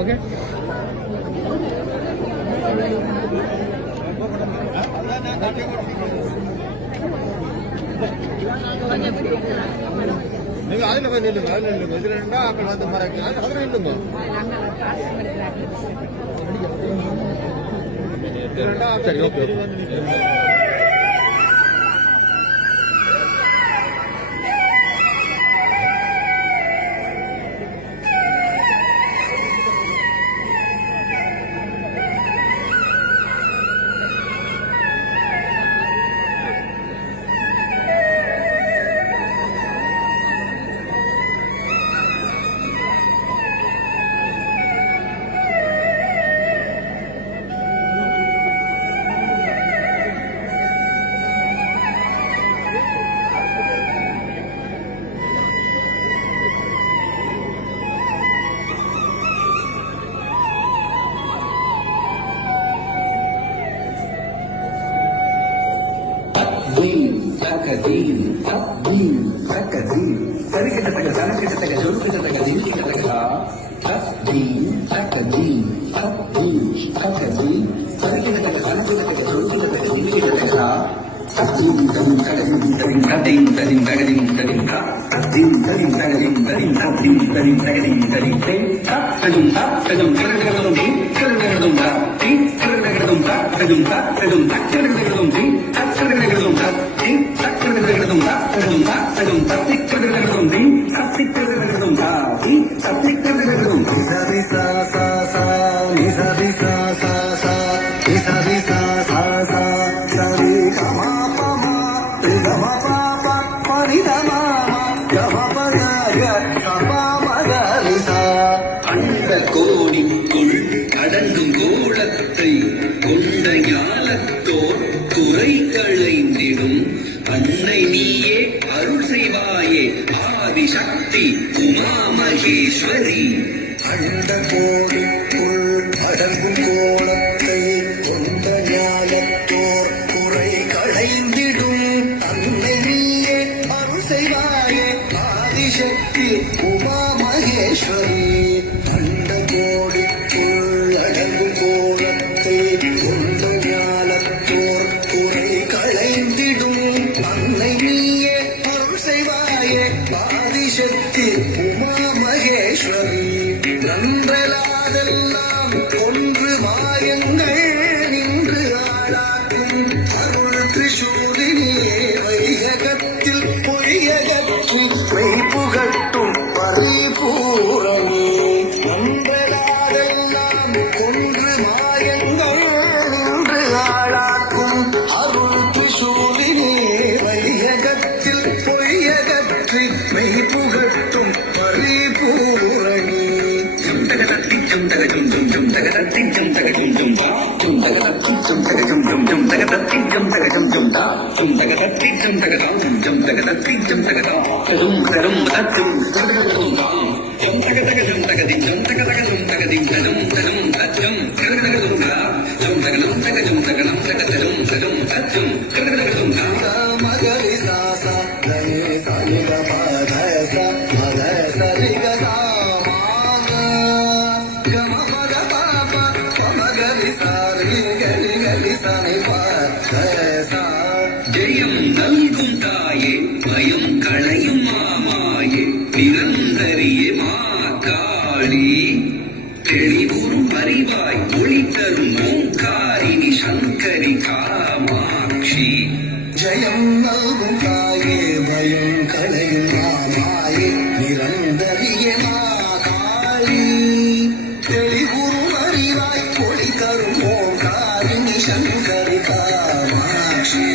Okay ನೀವು அதில் போய் நில்லுங்க, அதில் நில்லுங்க. இது ரெண்டா அక్కడ வந்து மறைக்க அதில் நில்லுங்க. சரி, ஓகே. கோடிக்குள் அடங்கும் கோலத்தை கொண்ட ஞாலத்தோர் குறை களைந்திடும் அன்னை நீயே அருள் செய்வாயே ஆதிசக்தி உமா மகேஸ்வரி. அண்ட கோடிக்குள் அடங்கும் கோலத்தை கொண்ட ஞாலத்தோர் குறை களைந்திடும் அன்னை நீயே அருள் செய்வாயே ஆதிசக்தி உமா மகேஸ்வரி. நன்றலாதெல்லாம் ஒன்று மாயங்கள் நின்று ஆளாக்கும் அருள் திரிசூலினியே வையகத்தில் பொய்யகற்றி மெய்ப்புகட்டும் பரிபூரணி. நன்றலாதெல்லாம் ஒன்று மாயங்கள் நின்று ஆளாக்கும் அருள் திரிசூலினியே வையகத்தில் பொய்யகற்றி மெய்ப்புகட்டும் பரிபூரணி. ஜெயம் நல்கும் தாயே பயம் களையும் மாமாயே நிரந்தரியே மா காளி. தெளிவுறும் அறிவாய் ஒளி தரும் ஓங்காரிணி சங்கரி காமாட்சி. ஜெயம் நல்கும் தாயே பயம் களையும் மாமாயே நிரந்தரியே மா காளி. தெளிவுறும் அறிவாய் ஒளி தரும் ஓங்காரிணி சங்கரி காமாட்சி.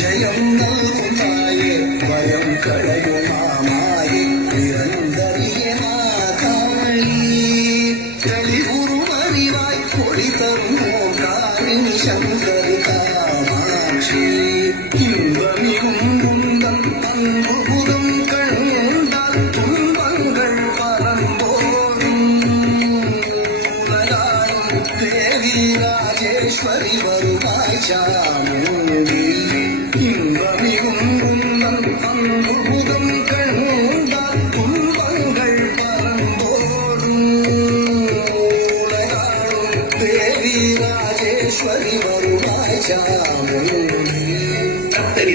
ஜெயம் நல்கும் தாயே பயம் களையும் மாமாயே நிரந்தரியே மா காளி. தெளிவுறும் அறிவாய் ஒளி தரும் ஓங்காரிணி சங்கரி காமாட்சி.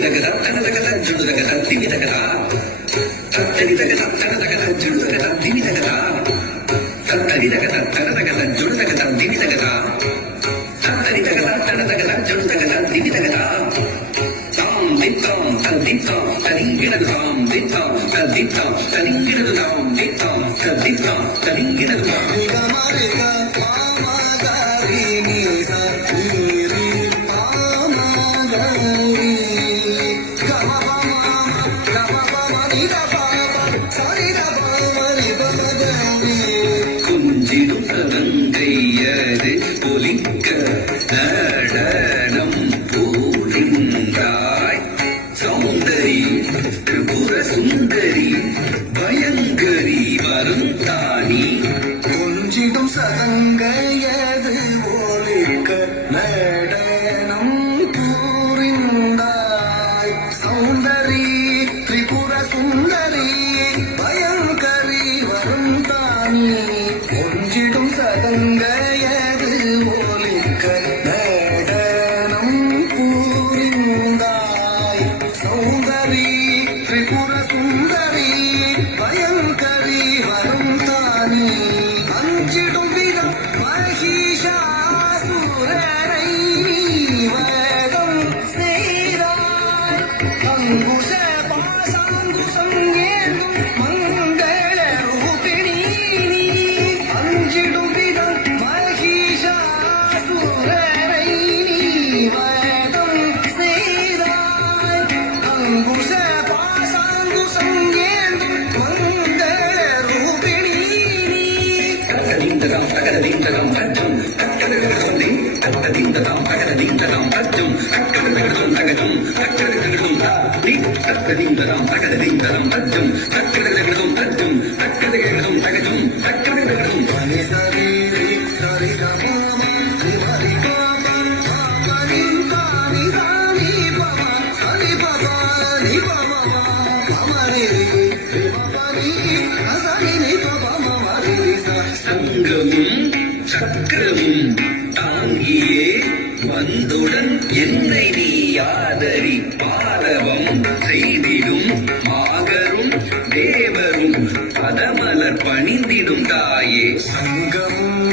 ಜುಡುದಗದ ತನದಗದ ಜುಡುದಗದ ದಿಮಿದಗದ ತತ್ತರಿದಗದ ತನದಗದ ಜುಡುದಗದ ದಿಮಿದಗದ ತತ್ತರಿದಗದ ತನದಗದ ಜುಡುದಗದ ದಿಮಿದಗದ ತತ್ತರಿದಗದ ತನದಗದ ಜುಡುದಗದ ದಿಮಿದಗದ ತಾಂ ದಿತ್ತಾಂ ತದ್ದಿತ್ತಾಂ ತರಿಂಗಿಡದಾಂ ದಿತ್ತಾಂ ತದ್ದಿತ್ತಾಂ ತರಿಂಗಿಡದಾಂ ದಿತ್ತಾಂ ತದ್ದಿತ್ತಾಂ ತರಿಂಗಿಡದಾಂ குஞ்சிடும் சதங்கையது பொலிக்க நடனம் பூரிந்தாய் சௌந்தரி திரிபுர சுந்தரி பயங்கரி வருந்தானி கொஞ்சிடும் சதங்கையது ஒலிக்க நடனம் கூறிந்தாய் சௌந்தரி திரிபுர சுந்தரி பயங்கரி வரும் தானி கொஞ்சிடும் சதங்கையது ஒலிக்க நடனம் கூறிந்தாய் சௌந்தரி திரிபுர சுந்தரி பயங்கரி வரும் தானி அஞ்சிடும் விதம் மகிஷாசுரனை வேதம் செய்தாய் அங்குஷ பாசாங்குசம் ஏந்தும் மங்கள ரூபிணி அஞ்சிடும் விதம் மகிஷாசுரனை வேதம் செய்தாய் அங்குஷ பாசாங்குசம் ஏந்தும் மங்கள ரூபிணி தத்ததிந்ததாம் தகததிந்ததாம் தஜ்ஜம் தக்கதகதம் தத்ததிந்ததாம் தகததிந்ததாம் தஜ்ஜம் தக்கதகதம் தகஜம் தக்கதகதம் நீ தத்ததிந்ததாம் தகததிந்ததாம் தஜ்ஜம் தக்கதகதம் தஜ்ஜம் தக்கதகதம் தகஜம் தக்கதகதம் பனி சரி சரி சமம சிவரி பாப பாபனி தானி தானி பம சரி பபானி பம அமரி சிவபனி அசரி நி பம மரி சங்கமும் சக்கரமும் தாங்கியே வந்துடன் என்னை நீ ஆதரி பாதவம் செய்திடும் மாகரும் தேவரும் பதமலர் பணிந்திடும் தாயே சங்கமும்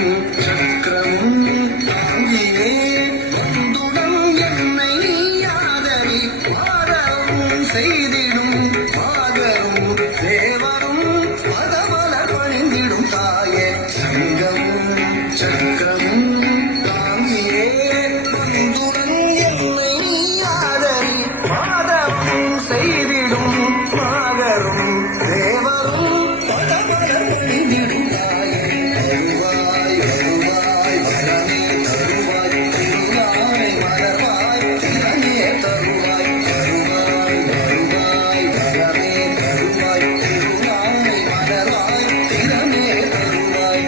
சக்கரமும் தாங்கியே வந்துடன் என்னை நீ ஆதரி பாதமும் செய்திடும் பாகரும் தேவரும் பதமலர் பணிந்திடும் தாயே சங்கமும் சக்கரமும் தாங்கியே வந்துடன் என்னை நீ ஆதரி பாதமும் செய்திடும் பாகரும் தேவரும் பதமலர் பணிந்திடும் தாயே வருவாய் வருவாய் வரமே தருவாய் திருவாய் மலர்வாய் திறமே தருவாய் வருவாய் வருவாய் வரமே தருவாய் திருவாய் மலர்வாய் திறமே தருவாய்